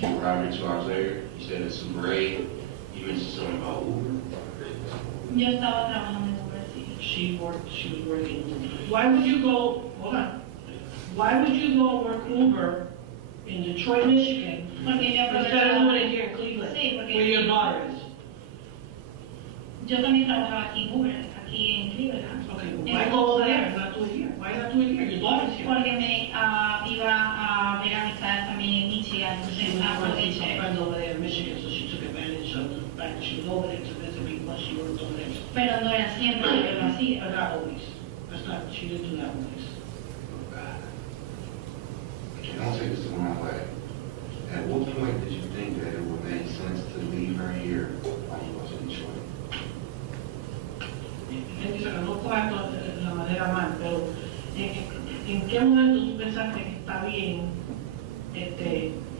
You arrived here 2 hours later. You said it's Super 8. You mentioned something about Uber. Yo estaba trabajando en Uber, sí. She was working Uber. Why would you go, hold on. Why would you go work Uber in Detroit, Michigan, Porque yo instead of doing it aprovechaba. here in Cleveland, Sí, porque where your daughter is? yo también trabajaba aquí en Uber, aquí en Cleveland. Okay, why go over there, not do it here? Why not do it here? Your daughter's here. Porque me iba a ver amistades también en Michigan, She entonces was working some aproveché. friends over there in Michigan, so she took advantage of the fact that she was over there to visit people and she worked over there. Pero no era siempre que yo lo hacía. But not always. That's not, she didn't do that always. And I'll say this the wrong way. At what point did you think that it would make sense to leave her here while you was in Detroit? Él dice que no coja esto de la manera mal, pero ¿en qué momento tú pensaste que está bien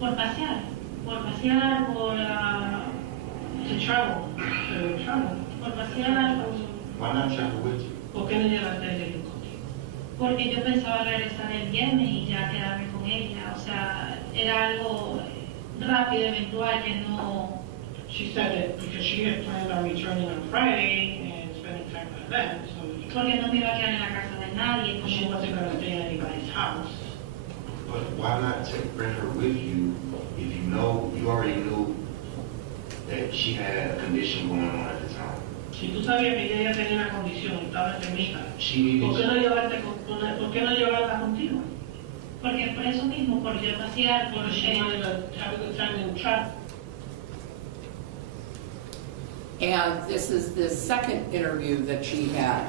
Por pasear, por to travel, por pasear, Why not travel with you? ¿Por qué no llegaste a ir contigo? porque yo pensaba regresar el viernes y ya quedarme con ella, o sea, era algo rápido, eventual, que no. She said that because she had planned on returning on Friday and spending time with them, so Porque no me iba a quedar en la casa de nadie, she como, wasn't going to stay in anybody's house. But why not bring her with you if you know, you already knew that she had a condition going on at the time? Si tú sabías que ella ya tenía una condición y estaba enfermita, She needed ¿por qué you. no llevarla contigo? porque por eso mismo, por yo pasear, por Because she wanted to have a good time and travel. And this is the second interview that she had.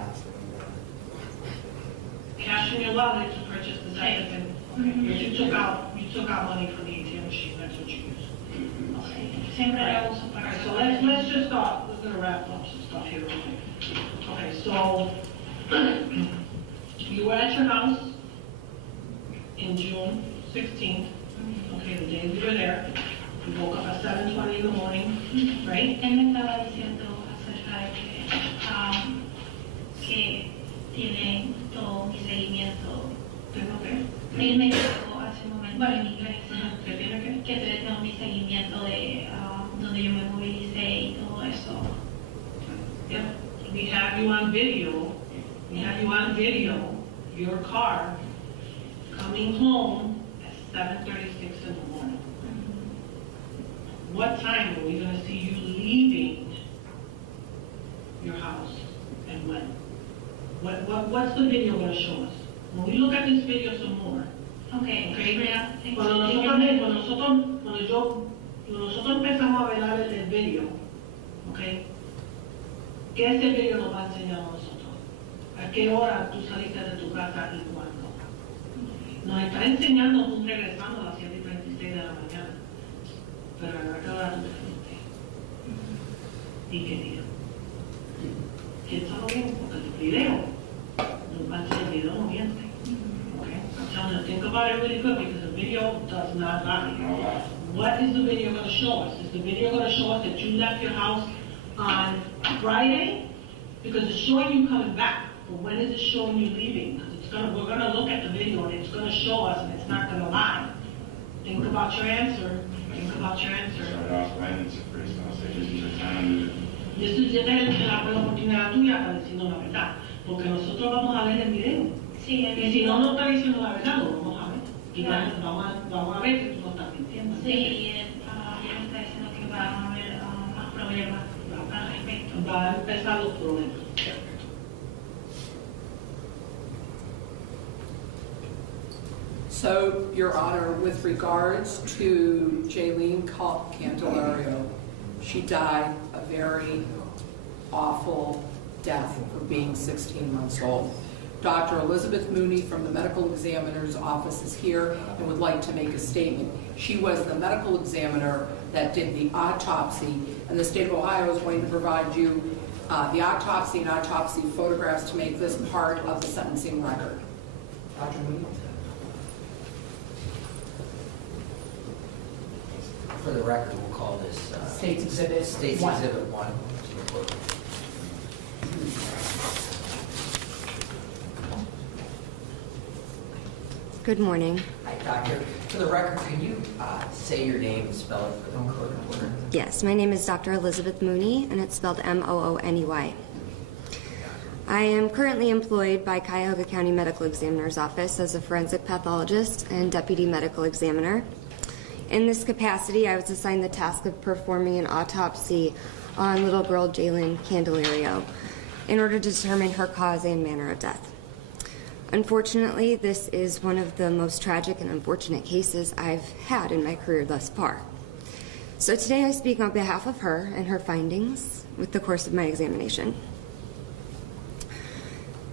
Cash in your wallet to purchase the second, because you took out money from the ATM machine, that's what you used. Okay. siempre Right. la uso All para right, so eso. let's just start, we're gonna wrap up some stuff here real quick. Okay, so, you were at your house in June 16th, okay, the day we were there. You woke up at 7:20 in the morning, right? Él me estaba diciendo acerca de que tiene todo mi seguimiento. ¿Tengo que? Él me dijo hace un momento en inglés ¿Qué tiene que? que tengo mi seguimiento de donde yo me movilicé y todo eso. Yeah, we have you on video, your car coming home at 7:36 in the morning. What time are we gonna see you leaving your house and when? What's the video gonna show us? When we look at this video some more, Okay, okay? Cuando nosotros empezamos a ver el video, okay? ¿Qué ese video nos va a enseñar a nosotros? ¿A qué hora tú saliste de tu casa y cuándo? Nos está enseñando tú regresando a las 7:36 de la mañana. Pero ¿a qué hora tú te fuiste? ¿Y qué día? Piénsalo bien, porque tu video, el video no miente. Okay? I'm telling you, think about it really good because the video does not lie. No lie. What is the video going to show us? Is the video going to show us that you left your house on Friday? Because it's showing you coming back. But when is it showing you leaving? Because we're going to look at the video and it's going to show us and it's not going to lie. Think about your answer. Think about your answer. Started off planning to first. I'll say this is the time Y esta es la oportunidad tuya para decirnos la verdad. Porque nosotros vamos a ver el video. sí, Y si no nos está diciendo la verdad, lo vamos a ver. Y vamos a ver que tú no estás mintiendo. sí, y él me está diciendo que va a haber más problemas al respecto. Va a empezar los problemas. So, Your Honor, with regards to Jaylene Candelario, she died a very awful death for being 16 months old. Dr. Elizabeth Mooney from the medical examiner's office is here and would like to make a statement. She was the medical examiner that did the autopsy, and the state of Ohio is going to provide you the autopsy and autopsy photographs to make this part of the sentencing record. Dr. Mooney? For the record, we'll call this State's Exhibit State's 1. Exhibit 1 to the court. Good morning. Hi, doctor. For the record, can you say your name and spell it for the court reporter? Yes, my name is Dr. Elizabeth Mooney, and it's spelled Mooney. I am currently employed by Cuyahoga County Medical Examiner's Office as a forensic pathologist and deputy medical examiner. In this capacity, I was assigned the task of performing an autopsy on little girl Jaylyn Candelario in order to determine her cause and manner of death. Unfortunately, this is one of the most tragic and unfortunate cases I've had in my career thus far. So today I speak on behalf of her and her findings with the course of my examination.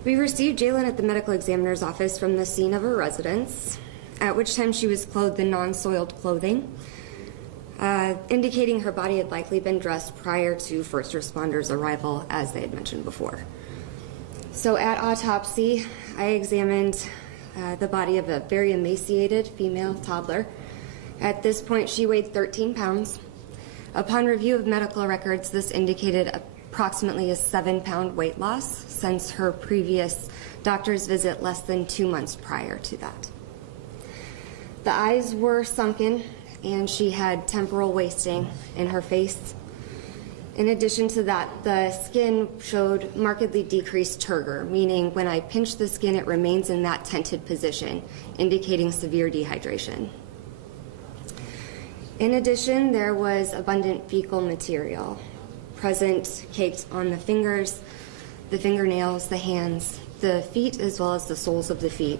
We received Jaylyn at the medical examiner's office from the scene of her residence, at which time she was clothed in non-soiled clothing, indicating her body had likely been dressed prior to first responders' arrival, as they had mentioned before. So at autopsy, I examined the body of a very emaciated female toddler. At this point, she weighed 13 pounds. Upon review of medical records, this indicated approximately a 7-pound weight loss since her previous doctor's visit less than 2 months prior to that. The eyes were sunken, and she had temporal wasting in her face. In addition to that, the skin showed markedly decreased turgor, meaning when I pinch the skin, it remains in that tented position, indicating severe dehydration. In addition, there was abundant fecal material present caked on the fingers, the fingernails, the hands, the feet, as well as the soles of the feet.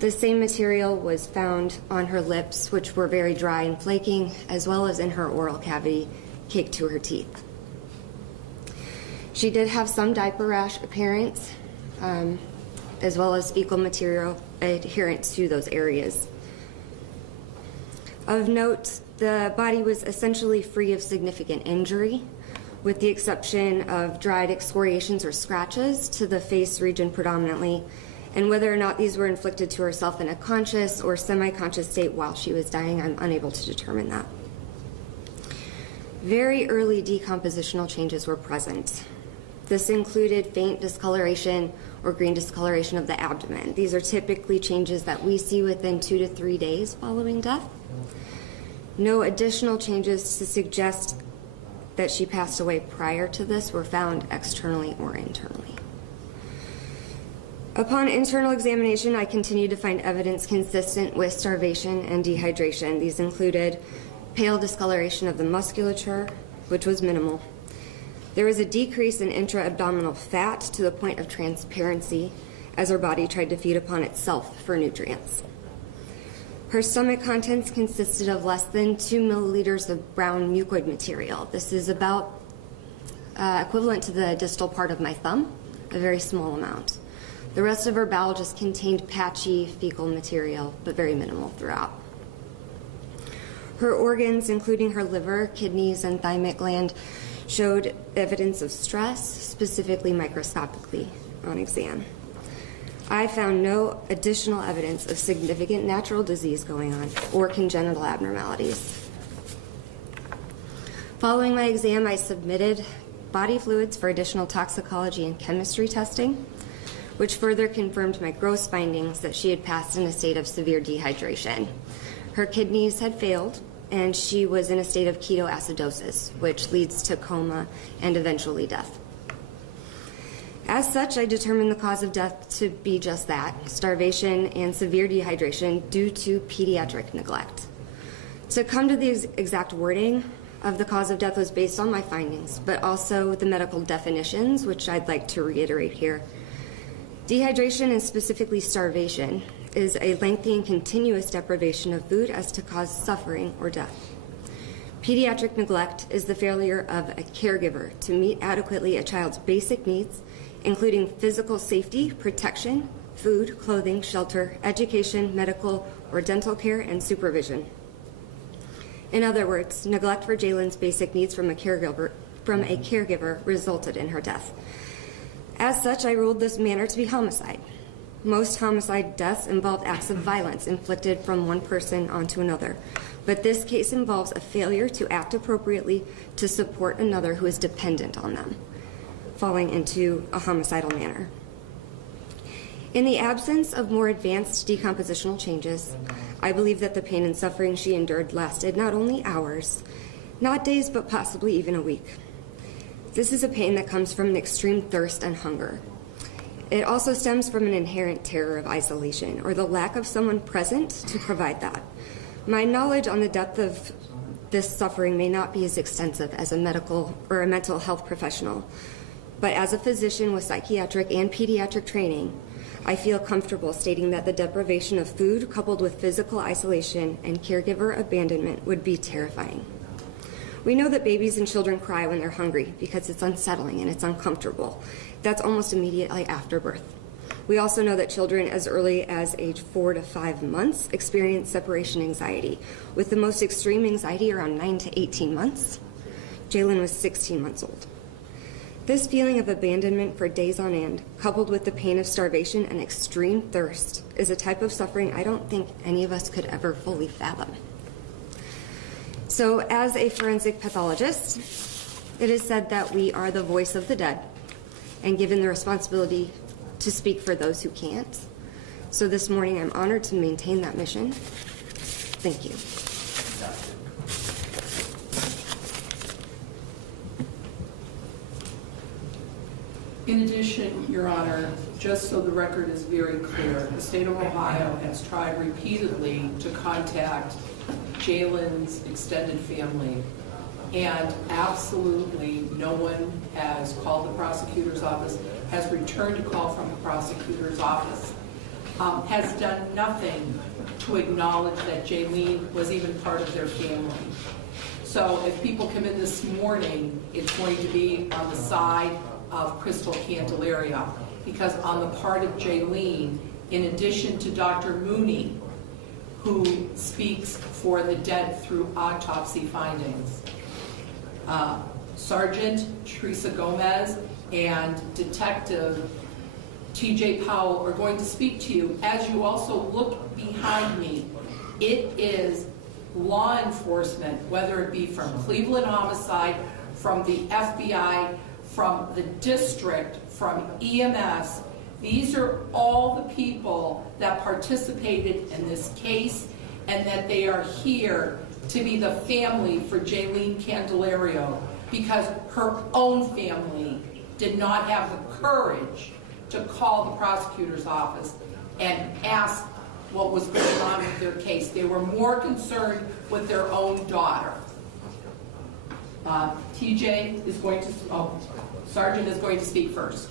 The same material was found on her lips, which were very dry and flaking, as well as in her oral cavity, caked to her teeth. She did have some diaper rash appearance, as well as fecal material adherent to those areas. Of note, the body was essentially free of significant injury, with the exception of dried excoriations or scratches to the face region predominantly, and whether or not these were inflicted to herself in a conscious or semi-conscious state while she was dying, I'm unable to determine that. Very early decompositional changes were present. This included faint discoloration or green discoloration of the abdomen. These are typically changes that we see within 2 to 3 days following death. No additional changes to suggest that she passed away prior to this were found externally or internally. Upon internal examination, I continued to find evidence consistent with starvation and dehydration. These included pale discoloration of the musculature, which was minimal. There was a decrease in intra-abdominal fat to the point of transparency as her body tried to feed upon itself for nutrients. Her stomach contents consisted of less than 2 milliliters of brown mucoid material. This is about equivalent to the distal part of my thumb, a very small amount. The rest of her bowel just contained patchy fecal material, but very minimal throughout. Her organs, including her liver, kidneys, and thymic gland, showed evidence of stress, specifically microscopically on exam. I found no additional evidence of significant natural disease going on or congenital abnormalities. Following my exam, I submitted body fluids for additional toxicology and chemistry testing, which further confirmed my gross findings that she had passed in a state of severe dehydration. Her kidneys had failed, and she was in a state of ketoacidosis, which leads to coma and eventually death. As such, I determined the cause of death to be just that, starvation and severe dehydration due to pediatric neglect. To come to the exact wording of the cause of death was based on my findings, but also the medical definitions, which I'd like to reiterate here. Dehydration, and specifically starvation, is a lengthy and continuous deprivation of food as to cause suffering or death. Pediatric neglect is the failure of a caregiver to meet adequately a child's basic needs, including physical safety, protection, food, clothing, shelter, education, medical or dental care, and supervision. In other words, neglect for Jaylyn's basic needs from a caregiver resulted in her death. As such, I ruled this manner to be homicide. Most homicide deaths involve acts of violence inflicted from one person onto another, but this case involves a failure to act appropriately to support another who is dependent on them, falling into a homicidal manner. In the absence of more advanced decompositional changes, I believe that the pain and suffering she endured lasted not only hours, not days, but possibly even a week. This is a pain that comes from an extreme thirst and hunger. It also stems from an inherent terror of isolation, or the lack of someone present to provide that. My knowledge on the depth of this suffering may not be as extensive as a medical or a mental health professional, but as a physician with psychiatric and pediatric training, I feel comfortable stating that the deprivation of food coupled with physical isolation and caregiver abandonment would be terrifying. We know that babies and children cry when they're hungry because it's unsettling and it's uncomfortable. That's almost immediately after birth. We also know that children as early as age 4 to 5 months experience separation anxiety, with the most extreme anxiety around 9 to 18 months. Jalen was 16 months old. This feeling of abandonment for days on end, coupled with the pain of starvation and extreme thirst, is a type of suffering I don't think any of us could ever fully fathom. So, as a forensic pathologist, it is said that we are the voice of the dead and given the responsibility to speak for those who can't. So this morning, I'm honored to maintain that mission. Thank you. In addition, Your Honor, just so the record is very clear, the state of Ohio has tried repeatedly to contact Jalen's extended family, and absolutely no one has called the prosecutor's office, has returned a call from the prosecutor's office, has done nothing to acknowledge that Jaylene was even part of their family. So if people come in this morning, it's going to be on the side of Crystal Candelario, because on the part of Jaylene, in addition to Dr. Mooney, who speaks for the dead through autopsy findings, Sergeant Teresa Gomez and Detective TJ Powell are going to speak to you. As you also look behind me, it is law enforcement, whether it be from Cleveland Homicide, from the FBI, from the district, from EMS. These are all the people that participated in this case, and that they are here to be the family for Jaylene Candelario, because her own family did not have the courage to call the prosecutor's office and ask what was going on with their case. They were more concerned with their own daughter. TJ is going to, Sergeant is going to speak first.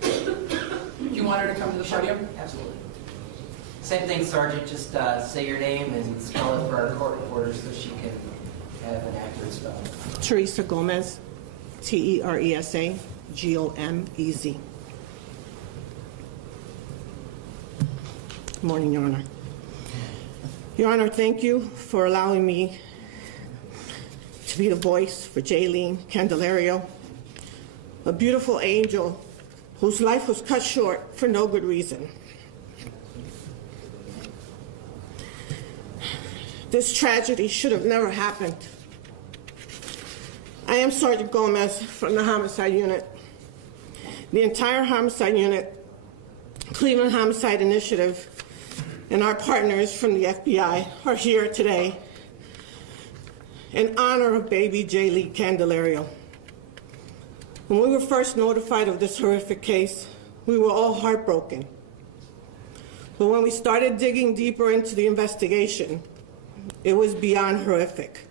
Do you want her to come to the podium? Absolutely. Same thing, Sergeant. Just say your name and spell it for our court reporter so she can have an accurate spelling. Teresa Gomez, Teresa Gomez. Good morning, Your Honor. Your Honor, thank you for allowing me to be the voice for Jaylene Candelario, a beautiful angel whose life was cut short for no good reason. This tragedy should have never happened. I am Sergeant Gomez from the Homicide Unit. The entire Homicide Unit, Cleveland Homicide Initiative, and our partners from the FBI are here today in honor of baby Jaylene Candelario. When we were first notified of this horrific case, we were all heartbroken. But when we started digging deeper into the investigation, it was beyond horrific.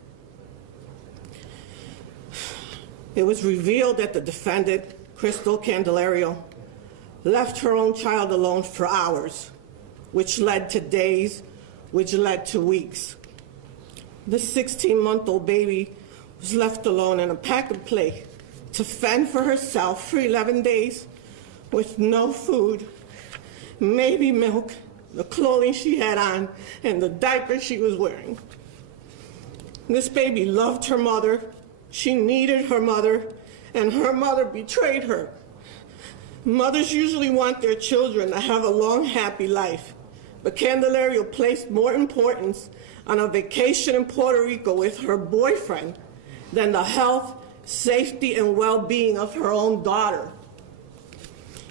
It was revealed that the defendant, Crystal Candelario, left her own child alone for hours, which led to days, which led to weeks. The 16-month-old baby was left alone in a pack and play to fend for herself for 11 days with no food, maybe milk, the clothing she had on, and the diaper she was wearing. This baby loved her mother, she needed her mother, and her mother betrayed her. Mothers usually want their children to have a long, happy life, but Candelario placed more importance on a vacation in Puerto Rico with her boyfriend than the health, safety, and well-being of her own daughter.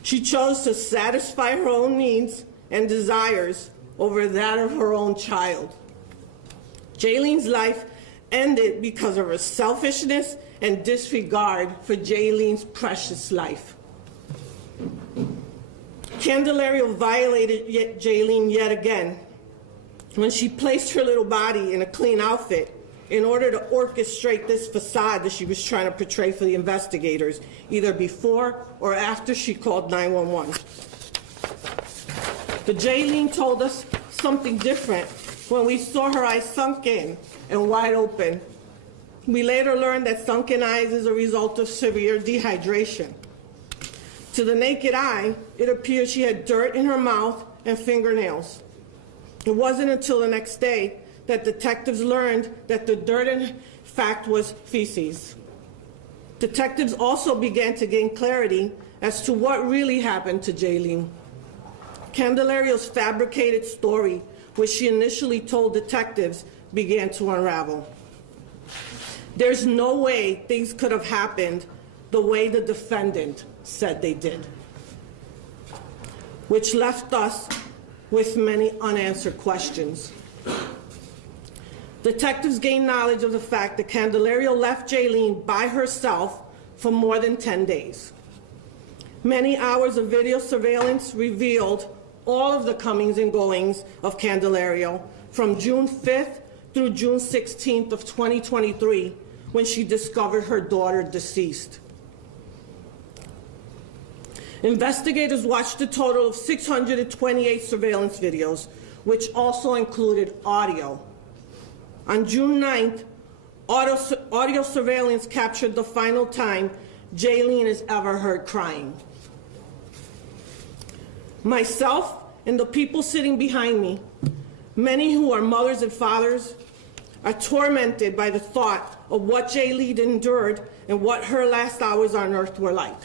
She chose to satisfy her own needs and desires over that of her own child. Jaylene's life ended because of her selfishness and disregard for Jaylene's precious life. Candelario violated Jaylene yet again when she placed her little body in a clean outfit in order to orchestrate this facade that she was trying to portray for the investigators, either before or after she called 911. But Jaylene told us something different when we saw her eyes sunken and wide open. We later learned that sunken eyes is a result of severe dehydration. To the naked eye, it appeared she had dirt in her mouth and fingernails. It wasn't until the next day that detectives learned that the dirt in fact was feces. Detectives also began to gain clarity as to what really happened to Jaylene. Candelario's fabricated story, which she initially told detectives, began to unravel. There's no way things could have happened the way the defendant said they did, which left us with many unanswered questions. Detectives gained knowledge of the fact that Candelario left Jaylene by herself for more than 10 days. Many hours of video surveillance revealed all of the comings and goings of Candelario from June 5th through June 16th of 2023, when she discovered her daughter deceased. Investigators watched a total of 628 surveillance videos, which also included audio. On June 9th, audio surveillance captured the final time Jaylene is ever heard crying. Myself and the people sitting behind me, many who are mothers and fathers, are tormented by the thought of what Jaylene endured and what her last hours on earth were like.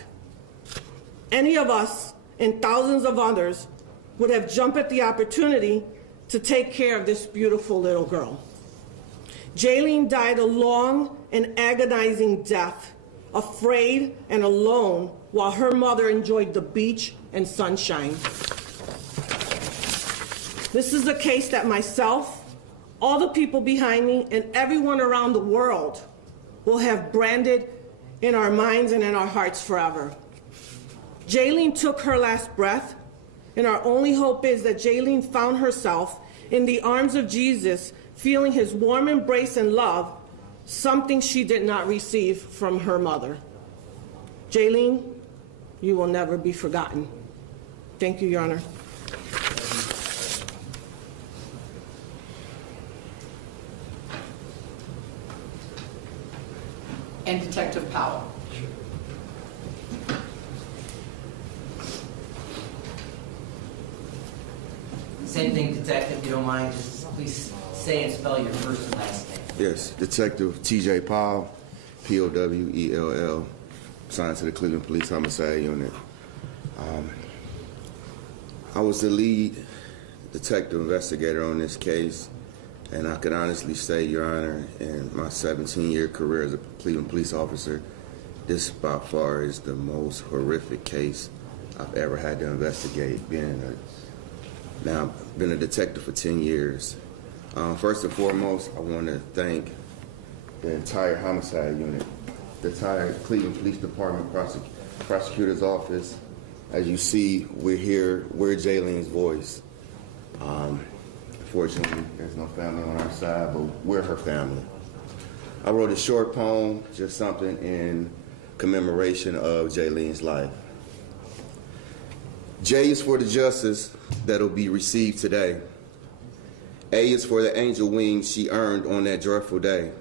Any of us and thousands of others would have jumped at the opportunity to take care of this beautiful little girl. Jaylene died a long and agonizing death, afraid and alone, while her mother enjoyed the beach and sunshine. This is a case that myself, all the people behind me, and everyone around the world will have branded in our minds and in our hearts forever. Jaylene took her last breath, and our only hope is that Jaylene found herself in the arms of Jesus, feeling his warm embrace and love, something she did not receive from her mother. Jaylene, you will never be forgotten. Thank you, Your Honor. And Detective Powell. Same thing, Detective, if you don't mind, just please say and spell your first and last name. Yes, Detective T.J. Powell, P-O-W-E-L-L, assigned to the Cleveland Police Homicide Unit. I was the lead detective investigator on this case, and I can honestly say, Your Honor, in my 17-year career as a Cleveland police officer, this by far is the most horrific case I've ever had to investigate. Now, I've been a detective for 10 years. First and foremost, I want to thank the entire homicide unit, the entire Cleveland Police Department, prosecutor's office. As you see, we're here, we're Jaylene's voice. Fortunately, there's no family on our side, but we're her family. I wrote a short poem, just something in commemoration of Jaylene's life. J is for the justice that'll be received today. A is for the angel wings she earned on that joyful day.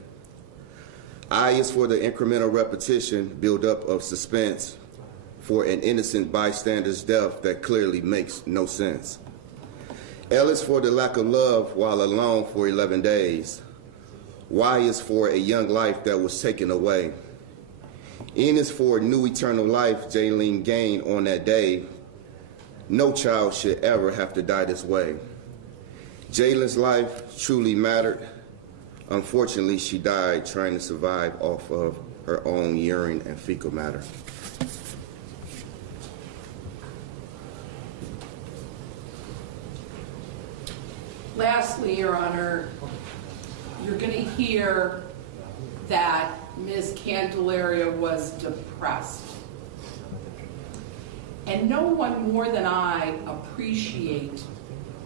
I is for the incremental repetition, build up of suspense for an innocent bystander's death that clearly makes no sense. L is for the lack of love while alone for 11 days. Y is for a young life that was taken away. N is for new eternal life Jaylene gained on that day. No child should ever have to die this way. Jaylene's life truly mattered. Unfortunately, she died trying to survive off of her own urine and fecal matter. Lastly, Your Honor, you're going to hear that Ms. Candelario was depressed. And no one more than I appreciate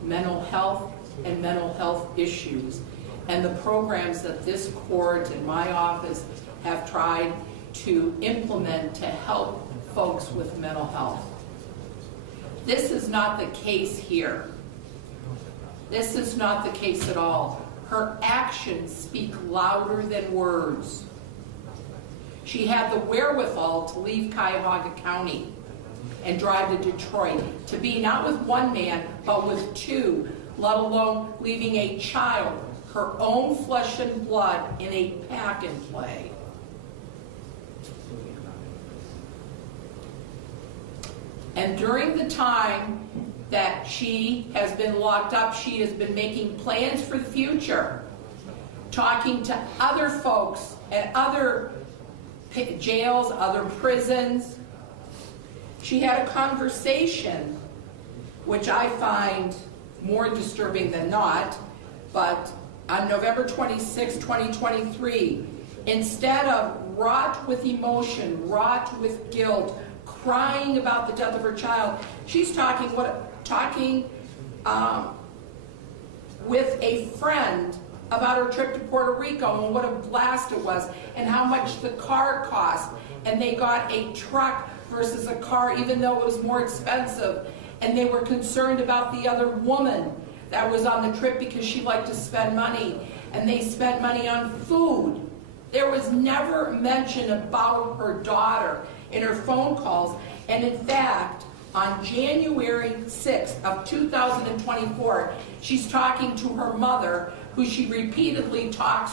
mental health and mental health issues and the programs that this court and my office have tried to implement to help folks with mental health. This is not the case here. This is not the case at all. Her actions speak louder than words. She had the wherewithal to leave Cuyahoga County and drive to Detroit, to be not with one man, but with two, let alone leaving a child, her own flesh and blood, in a pack and play. And during the time that she has been locked up, she has been making plans for the future, talking to other folks at other jails, other prisons. She had a conversation, which I find more disturbing than not, but on November 26, 2023, instead of wrought with emotion, wrought with guilt, crying about the death of her child, she's talking with a friend about her trip to Puerto Rico and what a blast it was and how much the car cost, and they got a truck versus a car even though it was more expensive, and they were concerned about the other woman that was on the trip because she liked to spend money, and they spent money on food. There was never mention about her daughter in her phone calls, and in fact, on January 6th of 2024, she's talking to her mother, who she repeatedly talks